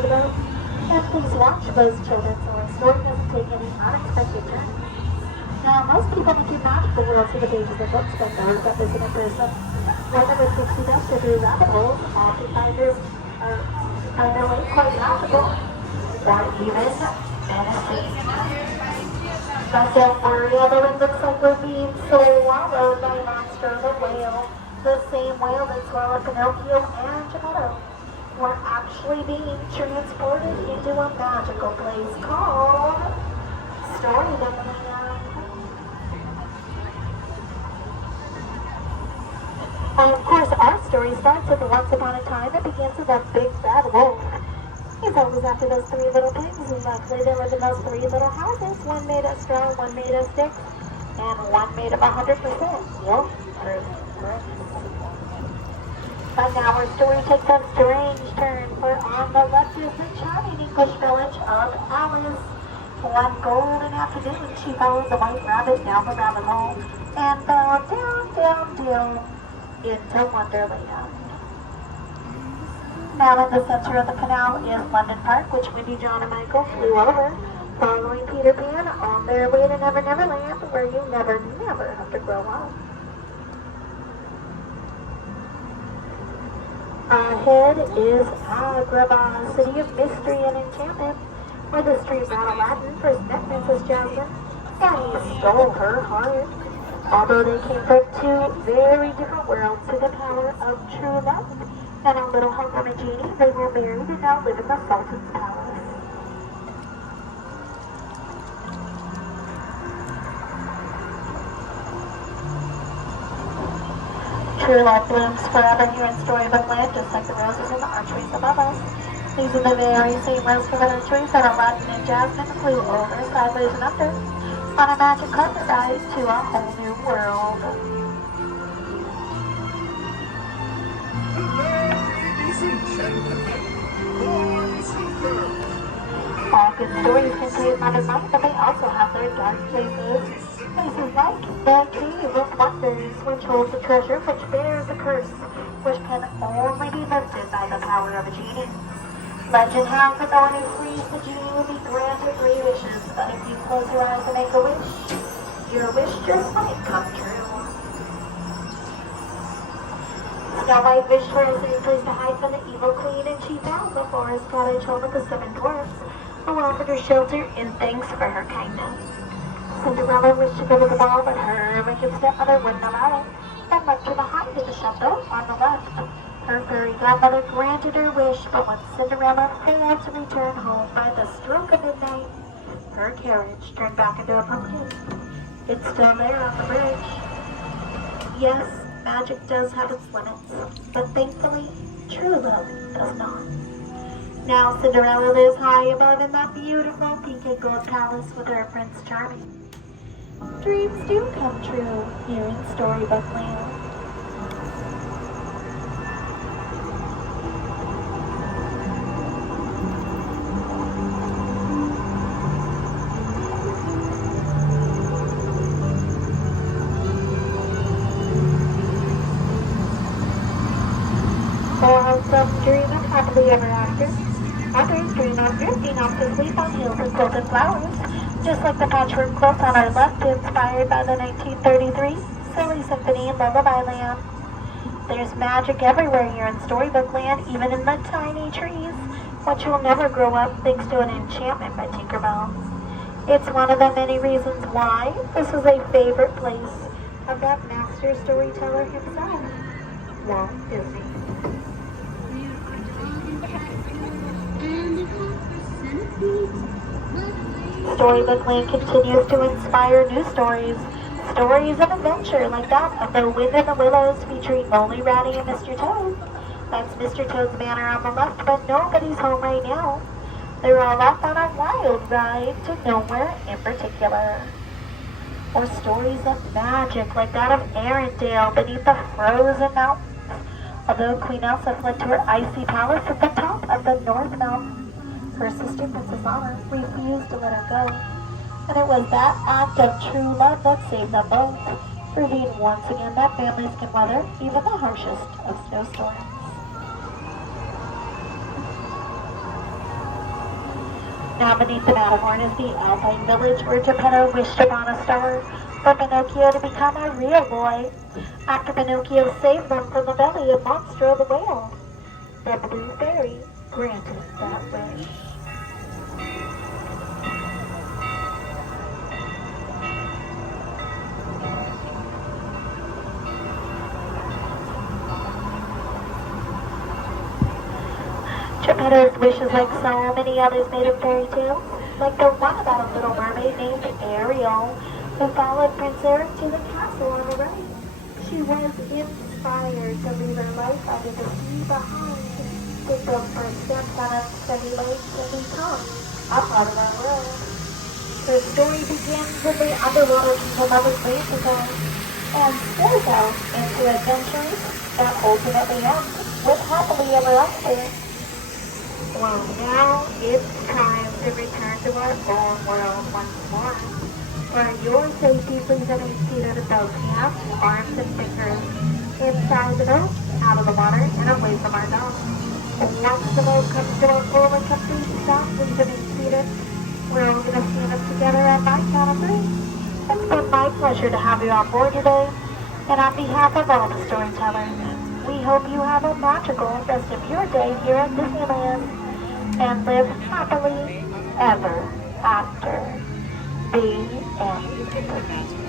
described above. And please watch those children so our story doesn't take any unexpected turns. Now, most people make your magical world through the pages of books, but those that visit in person, one of the 60 best through rabbit holes, often find their way quite laughable, or even menacing. But don't worry, although it looks like we're being swallowed by a monster of a whale, the same whale that swallowed Pinocchio and Geppetto. We're actually being transported into a magical place called Storybook. Of course, our story starts with once upon a time. It begins with a big bad wolf. He's always after those three little pigs, and luckily they live in those three little houses, one made of straw, one made of sticks, and one made of 100% wolf-proof bricks. But now our story takes a strange turn, for on the left is the charming English village of Alice. One golden afternoon, she follows a white rabbit down the rabbit hole, and fell down into Wonderland. Now in the center of the canal is London Park, which Winnie, John, and Michael flew over, following Peter Pan on their way to Never Never Land, where you never have to grow up. Ahead is Agrabah, city of mystery and enchantment, where the street rat Aladdin first met Princess Jasmine, and he stole her heart. Although they came from two very different worlds through the power of true love and a little help from a genie, they were married and now live in the Sultan's palace. True love blooms forever here in Storybook Land, just like the roses in the archways above us. These are the very same rose-covered trees that Aladdin and Jasmine flew over, sideways and under, on a magic carpet ride to a whole new world. Ladies and gentlemen, boys and girls. All good stories contain love and light, but they also have their dark places. Places like the Cave of Wonders, which holds a treasure which bears a curse, which can only be lifted by the power of a genie. Legend has it that when he frees the genie will be granted 3 wishes, but if you close your eyes and make a wish, your wish just might come true. Snow White wished for a safe place to hide from the evil queen, and she found the forest cottage home of the 7 dwarfs, who offered her shelter in thanks for her kindness. Cinderella wished to go to the ball, but her wicked stepmother wouldn't allow it, and left her behind in the chateau on the left. Her fairy godmother granted her wish, but when Cinderella failed to return home by the stroke of midnight, her carriage turned back into a pumpkin. It's still there on the bridge. Yes, magic does have its limits, but thankfully, true love does not. Now Cinderella lives high above in that beautiful pink and gold palace with her Prince Charming. Dreams do come true here in Storybook Land. While some dream of happily ever after, others dream of drifting off to sleep on hills of golden flowers, just like the patchwork quilt on our left, inspired by the 1933 Silly Symphony in Lullaby Land. There's magic everywhere here in Storybook Land, even in the tiny trees, which will never grow up thanks to an enchantment by Tinkerbell. It's one of the many reasons why this is a favorite place of that master storyteller himself, Walt Disney. Storybook Land continues to inspire new stories. Stories of adventure like that of The Wind in the Willows featuring Molly, Ratty, and Mr. Toad. That's Mr. Toad's manor on the left, but nobody's home right now. They're all off on a wild ride to nowhere in particular. Or stories of magic like that of Arendelle beneath the frozen mountains. Although Queen Elsa fled to her icy palace at the top of the North Mountain, her sister Princess Anna refused to let her go. And it was that act of true love that saved them both, proving once again that families can weather even the harshest of snowstorms. Now beneath the Matterhorn is the Alpine village where Geppetto wished upon a star for Pinocchio to become a real boy after Pinocchio saved them from the belly of Monstro the whale. The blue fairy granted that wish. Geppetto's wishes, like so many others made of fairy tales, like the one about a little mermaid named Ariel, who followed Prince Eric to the castle on the right. She was inspired to leave her life under the sea behind, to build first steps on a steady lake and become a part of our world. The story begins in the underwater kingdom of a place ago, and spills out into adventures that ultimately end with happily ever after. Well, now it's time to return to our own world once more. For your safety, please remain seated at both hands, arms, and fingers inside the boat, out of the water, and away from our dogs. Once the boat comes to a full and complete stop, please remain seated. We're all going to stand up together on my count of three. It's been my pleasure to have you on board today, and on behalf of all the storytellers, we hope you have a magical rest of your day here at Disneyland and live happily ever after. The end.